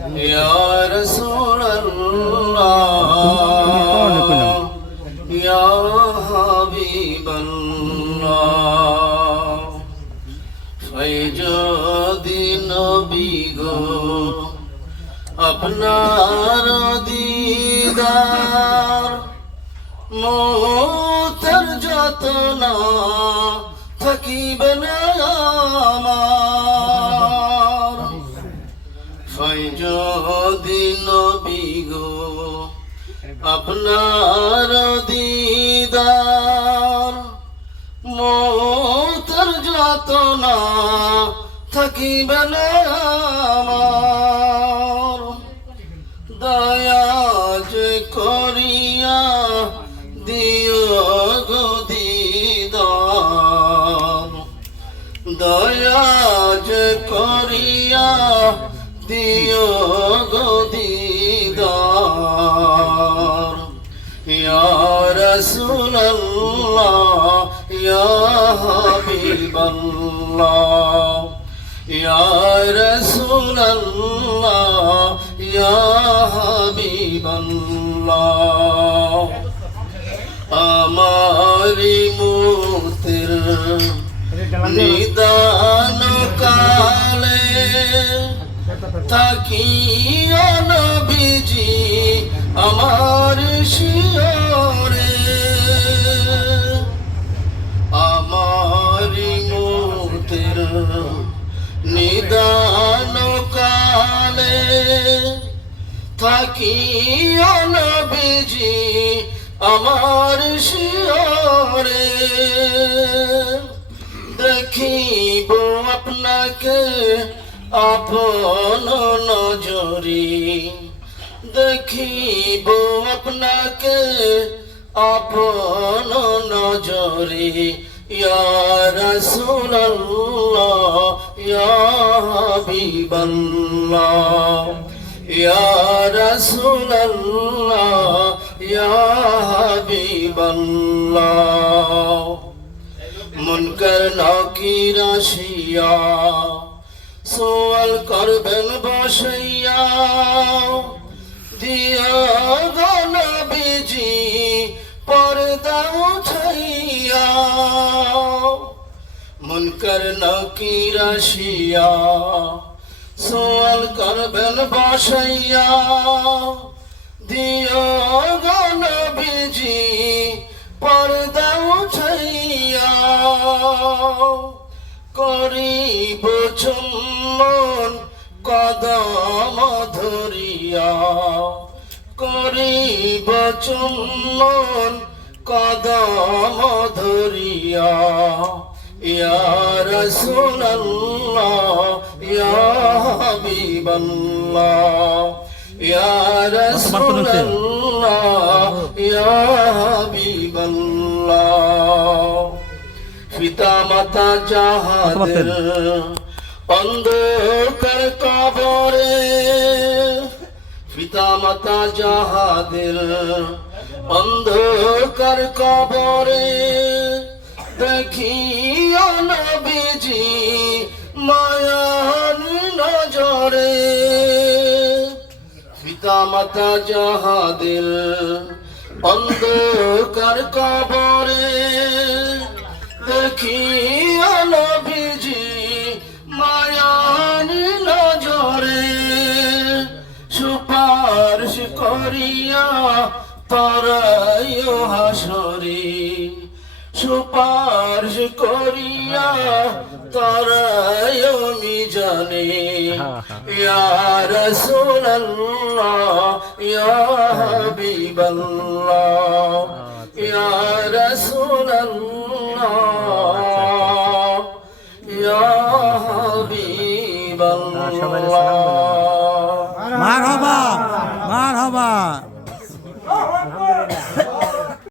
يا رسول الله يا حبيب الله ফৈজদি নবী গো আপনার দিদার মোতর যতনা থাকিবে না আমার ফৈজদি নবী গো আপনার দিদার মোতর যতনা থাকিবে না দয়া যে করিয়া দিও গো দিদার। দয়া যে করিয়া দিও গো দিদার। ইয়া রাসূলুল্লাহ ইয়া হাবিবাল্লাহ। ইয়া রাসূলুল্লাহ ইয়া হাবিবাল্লাহ। আমারি মুতির নিদান কালে তাকিয়া নবীজি আমার শিয়রে। আমারি মুতির নিদান কালে থাকিও নবীজি আমার শিয়রে। দেখিব আপনাকে আপন নজরি দেখিব আপনাকে, আপন নজরে। রাসূলুল্লাহ, ইয়া হাবিবাল্লাহ। রাসূলুল্লাহ, ইয়া হাবিবাল্লাহ। মুনকার নাকির আসিয়া সোয়াল করবেন বসইয়া। দিয়া গণ বিজি পর্দা উঠাইয়া। মুনকার নাকির আসিয়া সোয়াল করবেন বসইয়া। দিয়া গণ বিজি পর্দা উঠাইয়া। করিব চুম্বন কদম ধরিয়া। করিব চুম্বন কদম ধরিয়া। ইয়া রাসূলুল্লাহ ইয়া হাবিবাল্লাহ ইয়া রাসূলুল্লাহ ইয়া পিতা মাতা যাহাদের অন্ধকার কবরে পিতা মাতা যাহাদের অন্ধকার কবরে, দেখিও নবীজি মায়ার নজরে। পিতা মাতা যাহাদের অন্ধকার কবরে দেখি নবীজি মায়ান নজরে। সুপারিশ করিয়া তরায় হাসরে। সুপারিশ করিয়া তরায় মিজানে। ইয়া রাসূলুল্লাহ ইয়া হাবিবাল্লাহ। يا رسول الله يا حبيب الله مرحبا مرحبا